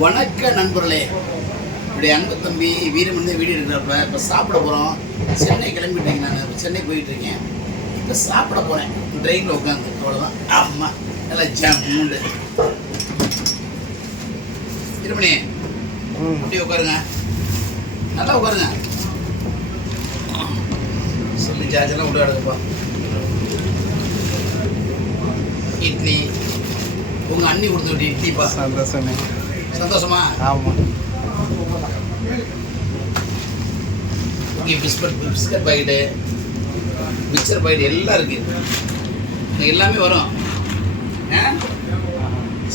வணக்க நண்பர்களே, இப்படி அன்பு தம்பி வீரமன் வீடியோ எடுக்கிறப்ப இப்போ சாப்பிட போகிறோம். சென்னை கிளம்பிட்டேங்க. நான் சென்னை போயிட்டுருக்கேன். இப்போ சாப்பிட போகிறேன். ட்ரெயினில் உட்காந்து அவ்வளோதான். ஆமாம், நல்லா ஜம்முண்டு. வீரமணி அப்படியே உட்காருங்க, நல்லா உட்காருங்க. சொல்லி சார்ஜெல்லாம் விட்டு எடுக்கப்பா. இட்லி உங்கள் அண்ணி கொடுத்து விட்டு இட்லிப்பா. சந்தோஷமே. சந்தோஷமா? ஆமாம். Okay, biscuit packet, mixture packet எல்லாம் இருக்குது. எல்லாமே வரும்.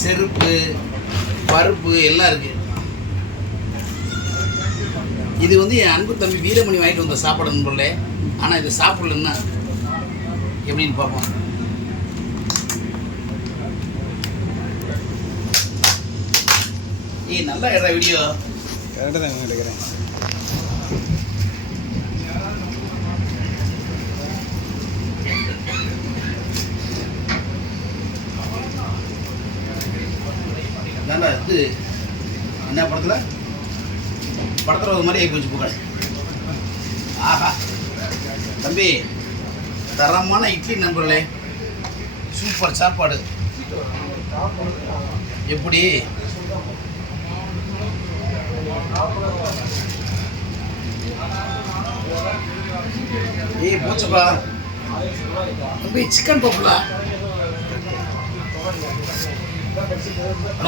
செருப்பு, பருப்பு எல்லாம் இருக்குது. இது வந்து என் அன்பு தம்பி வீரமணி வாங்கிட்டு வந்த சாப்பாடு போல. ஆனால் இது சாப்பிடலன்னா எப்படின்னு பார்ப்போம். நல்லா எடுற வீடியோ கரெக்டாக தான் எடுக்கிறேன். தாண்டா இது என்ன படத்தில் ஒரு மாதிரி ஆகி போச்சு புகழ். ஆஹா தம்பி, தரமான இட்லி நண்பர்களே, சூப்பர் சாப்பாடு. எப்படி போச்சப்பா தம்பி, சிக்கன் பப்புலா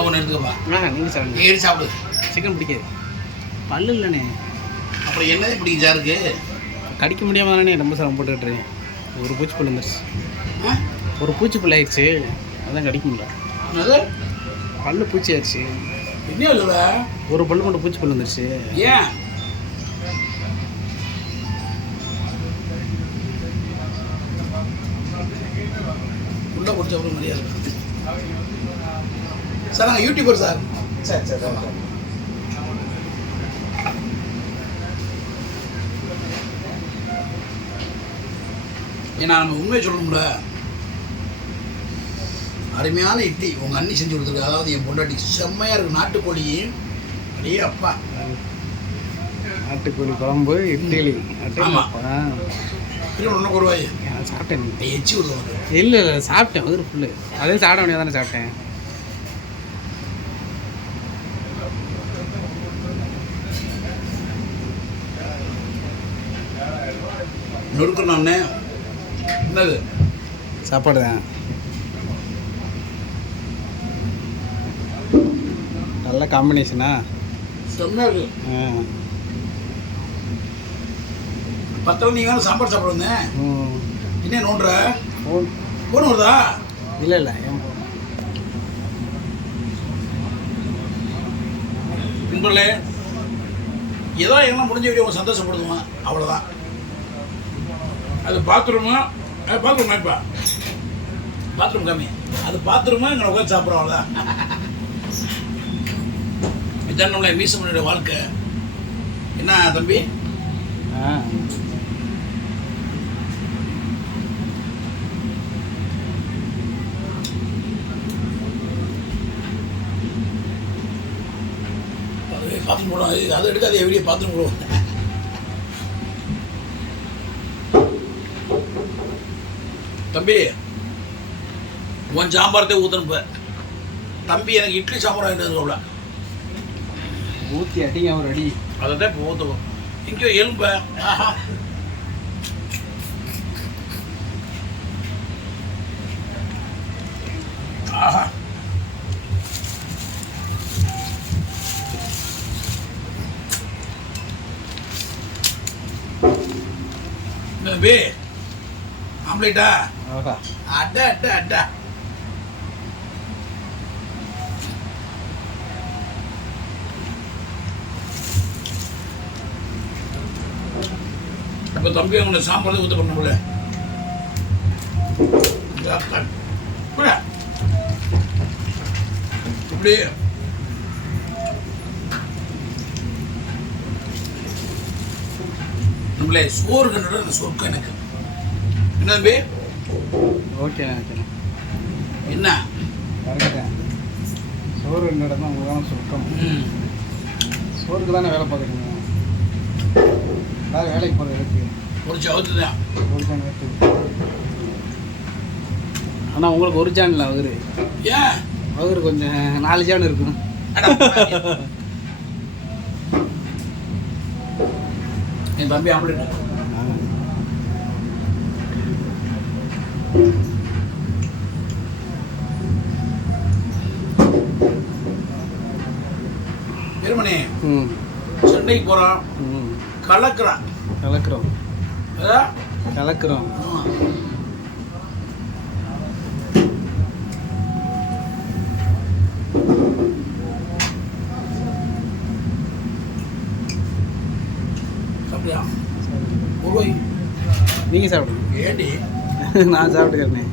ஒன்று எடுத்துக்கப்பா. நீங்கள் சாப்பிடுங்க. ஏறி சாப்பிடு. சிக்கன் பிடிக்காது, பல்லு இல்லைண்ணே. அப்புறம் என்னது பிடிக்கும் சாருக்கு? கடிக்க முடியாமல் தானே ரொம்ப சிரமம் போட்டுக்கிட்டுருக்கேன். ஒரு பூச்சி பல்லு வந்துருச்சு. ஒரு பூச்சி பல்லு ஆயிடுச்சு, அதான் கடிக்க முடியல. பல்லு பூச்சி ஆயிடுச்சு. என்ன இல்லை, ஒரு பல்லு மட்டும் பூச்சி பல்லு வந்துருச்சு. ஏன் உள்ள குடிச்ச அவ்வளோ மரியாதை சார்? நாங்கள் யூடியூபர் சார். சரி சரி. ஏன்னா நம்ம உண்மையை சொல்லணும்ல. அருமையான இட்லி உங்கள் அண்ணி செஞ்சு கொடுத்துருக்கு. அதாவது என் பொண்டாட்டி செம்மையாக இருக்குது. நாட்டுக்கோழி அப்படியே அப்பா. நாட்டுக்கோழி குழம்பு, இட்லி. ஆமாம், இல்லை ஒன்றும் குருவாய் சாப்பிட்டேன். எச்சி விடுவாங்க. இல்லை இல்லை, சாப்பிட்டேன். ஒரு ஃபுல்லு அதே சாப்பிட வேண்டியது தானே சாப்பிட்டேன். நொறுக்கணும்னே என்னது சாப்பாடு தான். நல்ல காம்பினேஷனா, செம்மையாக இருக்குது. பத்தவங்க நீங்கள் வேணும் சாம்பார் சாப்பிடுங்க. என்ன நோண்டுற போன வருதா? இல்லை இல்லை, நண்பர்களே, ஏதோ எல்லாம் முடிஞ்ச வீடியோ சந்தோஷப்படுத்துவோம், அவ்வளோதான். அது பாத்ரூமா இப்போ பாத்ரூம் கம்மி, அது பாத்ரூமா எங்களை உட்காந்து சாப்பிட்றோம், அவ்வளோதான். இதான் நம்மளை மீசமனுடைய வாழ்க்கை. என்ன தம்பி? பாத்ரூம் போடுவோம். அது எடுக்காது வீடியோ. பாத்ரூம் போடுவோம். தம்பி, உன் சாம்பாரத்தை ஊற்றணுப்ப. தம்பி எனக்கு இட்லி சாம்பார் வாங்கிட்டு ஊற்றி அடிங்க ஒரு அடி. அதை தான் இப்போ ஊற்றுவோம். இங்கேயோ எலும்ப. ஆஹா, ஆஹா, தம்பி ஆம்லேட்டா? அட அட அட. இப்போ தம்பி அவங்கள சாம்பார் ஊற்ற பண்ண இப்படி நம்மளே சோறு கண்டுட அந்த சொர்க்கம் எனக்கு. என்ன தம்பி? ஓகே. என்ன கரெக்டா சோறு ரெண்டு இடம் தான் உங்களுக்கு தான் சுத்தம். சோறுக்கு தானே வேலை பார்க்குறீங்க. வேறு வேலைக்கு போகிற இருக்கு ஒரு சவுத்து தான் ஒரு சேனல். ஆனால் உங்களுக்கு ஒரு சேனல் அவரு ஏன் அவரு கொஞ்சம் 4 சேனல் இருக்கும். என் தம்பி ஆம்பளை பெருமணி சென்னைக்கு போகிறான் கலக்குறான் கலக்குறோம் கலக்குறோம். அப்படியா ஒரு நீங்கள் சாப்பிடுங்க. ஏடி நான் சாப்பிட்டுக்கிறேனே.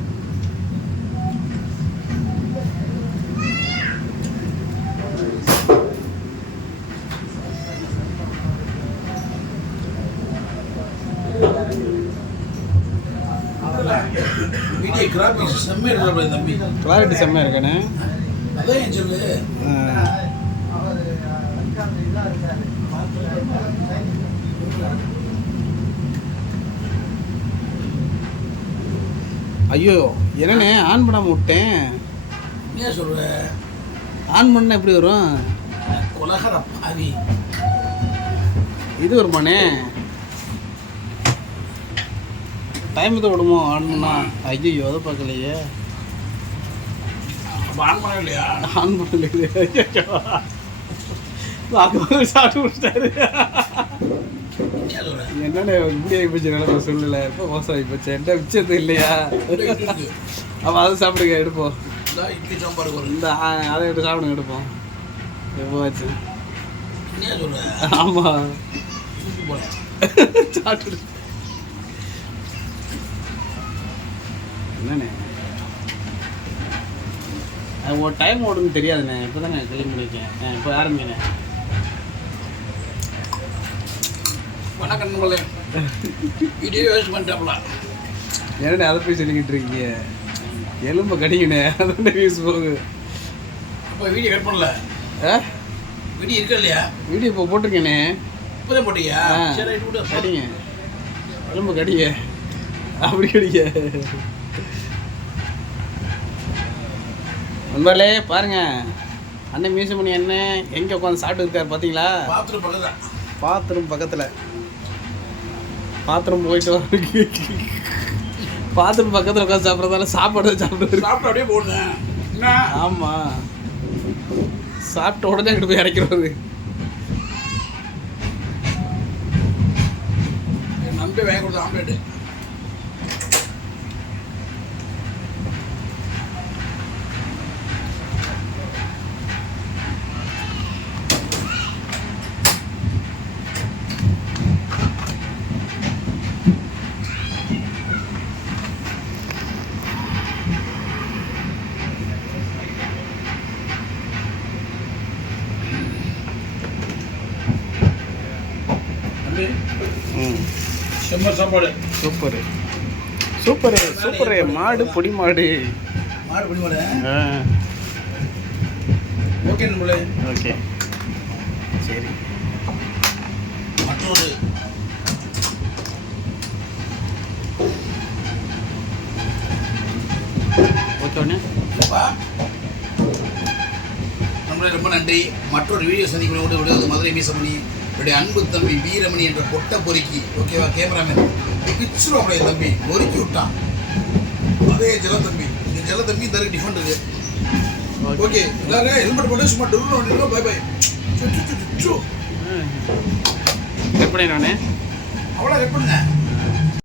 வீடியோ கிராஃபிக்ஸ் செம்மையாக இருக்கிற தம்பி. கிளாரிட்டி செம்மையாக இருக்கானே. அதான் என் சொல்லு. ஐயோ என்னண்ணே ஆன் பண்ணாமல் விட்டேன். என்ன சொல்ற? ஆன் பண்ணால் எப்படி வரும்? உலகர பாவி இது வருமானே. டைம் தான் விடுமோ ஆன் பண்ணா? ஐயோ அதை பார்க்கலையே. ஆன் பண்ண இல்லையா? ஆன் பண்ணலையே. சாப்பிட்டு முடிச்சிட்டாரு. என்னென்ன இப்படி ஆகி போச்சு நிலைமை சொல்லலை. இப்போ மோசம் ஆகி போச்சு. என்கிட்ட மிச்சது இல்லையா? அப்போ அதை சாப்பிடுங்க எடுப்போம். இட்லி சாம்பார் இந்த அதை எடுத்து சாப்பிடுங்க எடுப்போம். எப்போ ஆச்சு? என்ன சொல்ற? ஆமாம் சாப்பிட்டு என்னண்ணே ஒரு டைம் ஓடுன்னு தெரியாதுண்ணே. இப்போ தானே கிளம்பி பண்ணியிருக்கேன். இப்போ ஆரம்பிக்கண்ணே. வணக்கம் நண்பர்களே. வீடியோ வேஸ்ட் பண்ணிட்டாப்ல. என்னண்ணே அதை போய் சொல்லிக்கிட்டு இருக்கீங்க? எலும்பை கடிங்கண்ணே. அதான் வியூஸ் போகுது. இப்போ வீடியோ கட் பண்ணல. வீடியோ இருக்கா இல்லையா? வீடியோ இப்போ போட்டிருக்கேண்ணே. இப்போதான் போட்டியா? சரி ரைட் விடு. கடிங்க எலும்பை கடிங்க. அப்படி கடிங்க. நண்பர்களே பாருங்க அண்ணன் மியூசியம் பண்ணி என்ன எங்கே உட்காந்து சாப்பிட்டு இருக்காரு பார்த்தீங்களா? பாத்ரூம் பக்கத்தில். பாத்ரூம் போயிட்டு வர பாத்ரூம் பக்கத்தில் உட்காந்து சாப்பிட்றதால சாப்பாடு சாப்பிட்டு அப்படியே போடுறேன். ஆமாம் சாப்பிட்ட உடனே அங்கிட்டு போய் இறக்கிறது. நம்பி வாங்கி கொடுத்த ஆம்லேட்டு. செம்ம சாப்பாடு. Super super super. மாடு பொடி மாடு. மாடு பொடி மாடு. ஓகே நண்பர்களே. ஓகே சரி. மற்றொரு ஓகே நம்மளே ரொம்ப நன்றி. மற்றொரு வீடியோ சந்திக்கிறோடு விடுவது மதுரை மீசமணி. என்னுடைய அன்பு தம்பி வீரமணி என்ற பொட்ட பொறுக்கி. ஓகேவா? கேமராமேன் பிச்சுருவாங்க. என் தம்பி நொறுக்கி விட்டான். அதே ஜலத்தம்பி. இந்த ஜலத்தம்பி தர டிஃபரெண்ட் இருக்கு. ஓகே எல்லாரும் ஹெல்மெட் போட்டு சும்மா டூர் பை பை. எப்படி நானே அவ்வளோ ரெப் பண்ணுங்க.